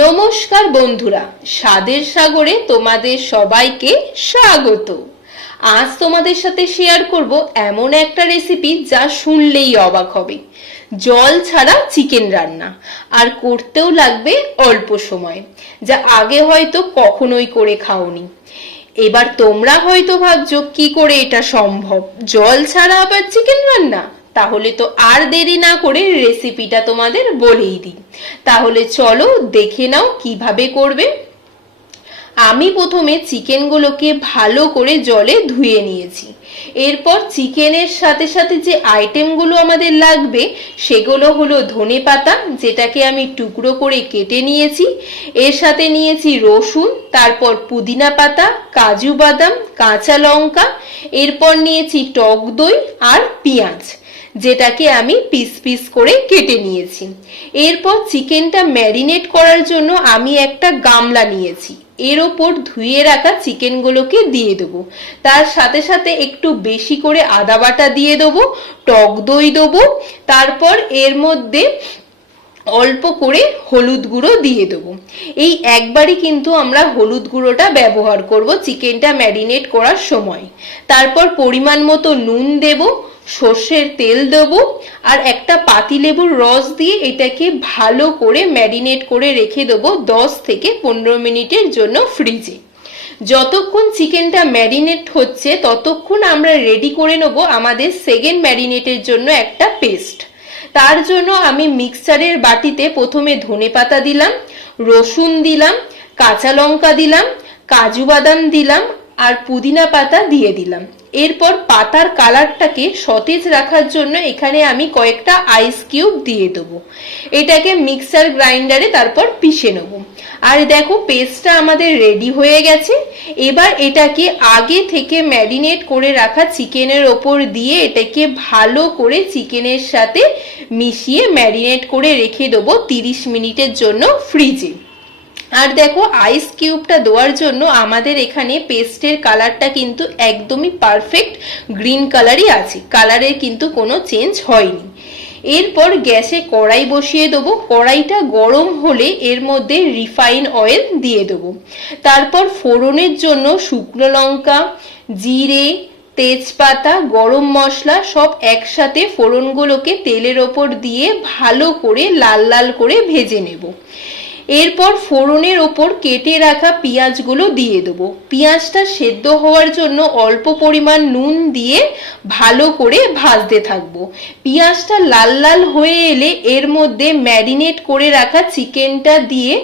নমস্কার বন্ধুরা, স্বাদের সাগরে তোমাদের সবাইকে স্বাগত। আজ তোমাদের সাথে শেয়ার করব এমন একটা রেসিপি যা শুনলেই অবাক হবে। জল ছাড়া চিকেন রান্না, আর করতেও লাগবে অল্প সময়, যা আগে হয়তো কখনোই করে খাওনি। এবার তোমরা হয়তো ভাবছো কি করে এটা সম্ভব, জল ছাড়া আবার চিকেন রান্না। তাহলে তো আর দেরি না করে রেসিপিটা তোমাদের বলেই দিই। তাহলে চলো দেখে নাও কিভাবে করবে। আমি প্রথমে চিকেনগুলোকে ভালো করে জলে ধুয়ে নিয়েছি। এরপর চিকেনের সাথে সাথে যে আইটেমগুলো আমাদের লাগবে সেগুলো হলো ধনেপাতা, যেটাকে আমি টুকরো করে কেটে নিয়েছি। এর সাথে নিয়েছি রসুন, তারপর পুদিনা পাতা, কাজু বাদাম, কাঁচা লঙ্কা। এরপর নিয়েছি টক দই আর পেঁয়াজ, যেটাকে আমি পিস পিস করে কেটে নিয়েছি। এরপর চিকেনটা ম্যারিনেট করার জন্য আমি একটা গামলা নিয়েছি। এর ওপর ধুয়ে রাখা চিকেনগুলোকে দিয়ে দেবো। তার সাথে সাথে একটু বেশি করে আদা বাটা দিয়ে দেবো, টক দই দেবো। তারপর এর মধ্যে অল্প করে হলুদ গুঁড়ো দিয়ে দেবো। এই একবারই কিন্তু আমরা হলুদ গুঁড়োটা ব্যবহার করব চিকেনটা ম্যারিনেট করার সময়। তারপর পরিমাণ মতো নুন দেব, সর্ষের তেল দেবো, আর একটা পাতিলেবুর রস দিয়ে এটাকে ভালো করে ম্যারিনেট করে রেখে দেবো 10 থেকে 15 মিনিটের জন্য ফ্রিজে। যতক্ষণ চিকেনটা ম্যারিনেট হচ্ছে ততক্ষণ আমরা রেডি করে নেব আমাদের সেকেন্ড ম্যারিনেটের জন্য একটা পেস্ট। তার জন্য আমি মিক্সচারের বাটিতে প্রথমে ধনেপাতা দিলাম, রসুন দিলাম, কাঁচা লঙ্কা দিলাম, কাজু বাদাম দিলাম আর পুদিনা পাতা দিয়ে দিলাম। এরপর পাতার কালারটাকে সতেজ রাখার জন্য এখানে আমি কয়েকটা আইস কিউব দিয়ে দেবো। এটাকে মিক্সার গ্রাইন্ডারে তারপর পিষে নেবো। আর দেখো পেস্টটা আমাদের রেডি হয়ে গেছে। এবার এটাকে আগে থেকে ম্যারিনেট করে রাখা চিকেনের ওপর দিয়ে এটাকে ভালো করে চিকেনের সাথে মিশিয়ে ম্যারিনেট করে রেখে দেবো 30 মিনিটের জন্য ফ্রিজে। আর দেখো আইস কিউবটা দেওয়ার জন্য আমাদের এখানে পেস্টের কালারটা কিন্তু একদমই পারফেক্ট গ্রিন কালারই আছে, কালারের কিন্তু কোনো চেঞ্জ হয়নি। এরপর গ্যাসে কড়াই বসিয়ে দেবো। কড়াইটা গরম হলে এর মধ্যে রিফাইন অয়েল দিয়ে দেবো। তারপর ফোড়নের জন্য শুকনো লঙ্কা, জিরে, তেজপাতা, গরম মশলা সব একসাথে ফোড়নগুলোকে তেলের ওপর দিয়ে ভালো করে লাল লাল করে ভেজে নেব। এরপর ফোড়নের ওপর কেটে রাখা পেঁয়াজগুলো দিয়ে দেবো। পেঁয়াজটা সেদ্ধ হওয়ার জন্য অল্প পরিমাণ নুন দিয়ে ভালো করে ভাজতে থাকবো। পেঁয়াজটা লাল লাল হয়ে এলে এর মধ্যে ম্যারিনেট করে রাখা চিকেনটা দিয়ে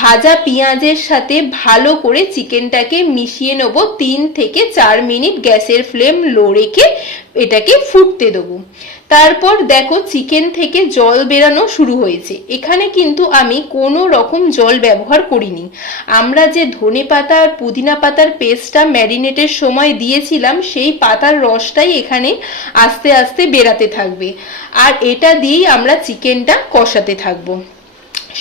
ভাজা পেঁয়াজের সাথে ভালো করে চিকেনটাকে মিশিয়ে নেবো। 3 থেকে 4 মিনিট গ্যাসের ফ্লেম লো রেখে এটাকে ফুটতে দেবো। তারপর দেখো চিকেন থেকে জল বেরানো শুরু হয়েছে। এখানে কিন্তু আমি কোনো রকম জল ব্যবহার করিনি। আমরা যে ধনেপাতা আর পুদিনা পাতার পেস্টটা ম্যারিনেটের সময় দিয়েছিলাম সেই পাতার রসটাই এখানে আস্তে আস্তে বেরাতে থাকবে, আর এটা দিয়েই আমরা চিকেনটা কষাতে থাকবো।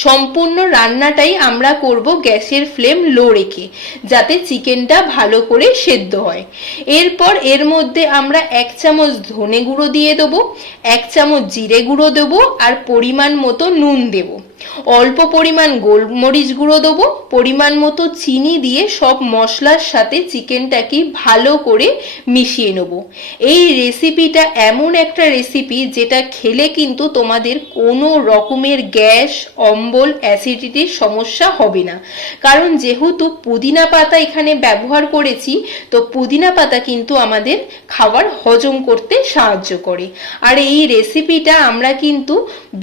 সম্পূর্ণ রান্নাটাই আমরা করব গ্যাসের ফ্লেম লো রেখে, যাতে চিকেনটা ভালো করে সেদ্ধ হয়। এরপর এর মধ্যে আমরা 1 চামচ ধনে গুঁড়ো দিয়ে দেবো, 1 চামচ জিরে গুঁড়ো দেবো আর পরিমাণ মতো নুন দেবো। অল্প পরিমাণ গোলমরিচ গুঁড়ো দেবো, পরিমাণ মতো চিনি দিয়ে সব মশলার সাথে চিকেনটাকে ভালো করে মিশিয়ে নেব। এই রেসিপিটা এমন একটা রেসিপি যেটা খেলে কিন্তু তোমাদের কোনো রকমের গ্যাস, অম্বল, অ্যাসিডিটির সমস্যা হবে না। কারণ যেহেতু পুদিনা পাতা এখানে ব্যবহার করেছি, তো পুদিনা পাতা কিন্তু আমাদের খাবার হজম করতে সাহায্য করে। আর এই রেসিপিটা আমরা কিন্তু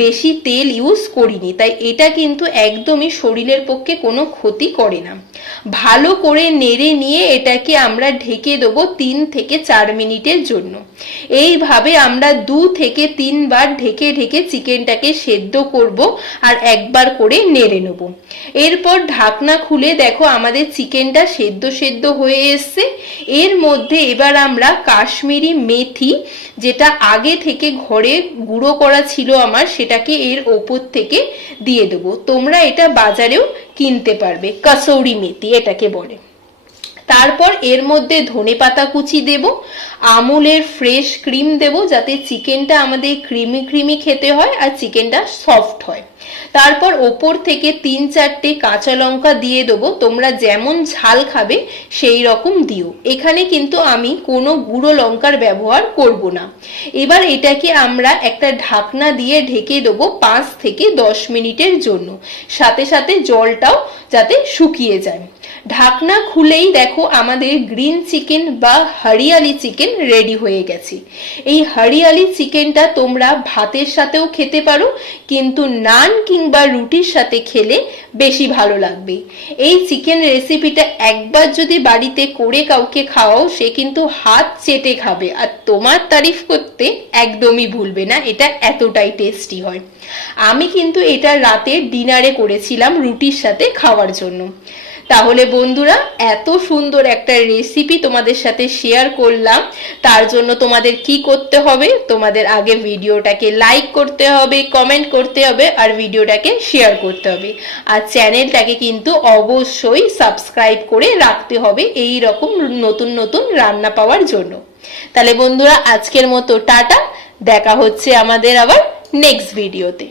বেশি তেল ইউজ করিনি, তাই এটা কিন্তু একদমই শরীরের পক্ষে কোনো ক্ষতি করে না। ভালো করে নেড়ে নিয়ে এটাকে আমরা ঢেকে দেবো 3 থেকে 4 মিনিটের জন্য। এইভাবে আমরা 2 থেকে 3 বার ঢেকে ঢেকে চিকেনটাকে সেদ্ধ করব আর একবার করে নেড়ে নেব। এরপর ঢাকনা খুলে দেখো আমাদের চিকেনটা সেদ্ধ সেদ্ধ হয়ে এসছে। এর মধ্যে এবার আমরা কাশ্মীরি মেথি, যেটা আগে থেকে ঘরে গুঁড়ো করা ছিল আমার, সেটাকে এর ওপর থেকে দিয়ে দেবো। তোমরা এটা বাজারেও কিনতে পারবে, কসৌরি মেথি এটাকে বলে। তারপর এর মধ্যে ধনেপাতা কুচি দেব, আমুলের ফ্রেশ ক্রিম দেব, যাতে চিকেনটা আমাদের ক্রিমি ক্রিমি খেতে হয় আর চিকেনটা সফট হয়। তারপর ওপর থেকে 3-4টে কাঁচা লঙ্কা দিয়ে দেবো, তোমরা যেমন ঝাল খাবে সেই রকম দিও। এখানে কিন্তু আমি কোনো গুঁড়ো লঙ্কার ব্যবহার করব না। এবার এটাকে আমরা একটা ঢাকনা দিয়ে ঢেকে দেবো 5 থেকে 10 মিনিটের জন্য, সাথে সাথে জলটাও যাতে শুকিয়ে যায়। ঢাকনা খুলেই দেখো আমাদের গ্রিন চিকেন বা হরিয়ালি চিকেন রেডি হয়ে গেছে। এই হরিয়ালি চিকেনটা তোমরা ভাতের সাথেও খেতে পারো, কিন্তু নান কিংবা রুটির সাথে খেলে বেশি ভালো লাগবে। এই চিকেন রেসিপিটা একবার যদি বাড়িতে করে কাউকে খাওয়াও, সে কিন্তু হাত চেটে খাবে আর তোমার তারিফ করতে একদমই ভুলবে না, এটা এতটাই টেস্টি হয়। আমি কিন্তু এটা রাতে ডিনারে করেছিলাম রুটির সাথে খাওয়ার জন্য। তাহলে বন্ধুরা, এত সুন্দর একটা রেসিপি তোমাদের সাথে শেয়ার করলাম, তার জন্য তোমাদের কি করতে হবে, তোমাদের আগে ভিডিওটাকে লাইক করতে হবে, কমেন্ট করতে হবে আর ভিডিওটাকে শেয়ার করতে হবে। আর চ্যানেলটাকে কিন্তু অবশ্যই সাবস্ক্রাইব করে রাখতে হবে এই রকম নতুন নতুন রান্না পাওয়ার জন্য। তাহলে বন্ধুরা, আজকের মতো টাটা, দেখা হচ্ছে আমাদের আবার নেক্সট ভিডিওতে।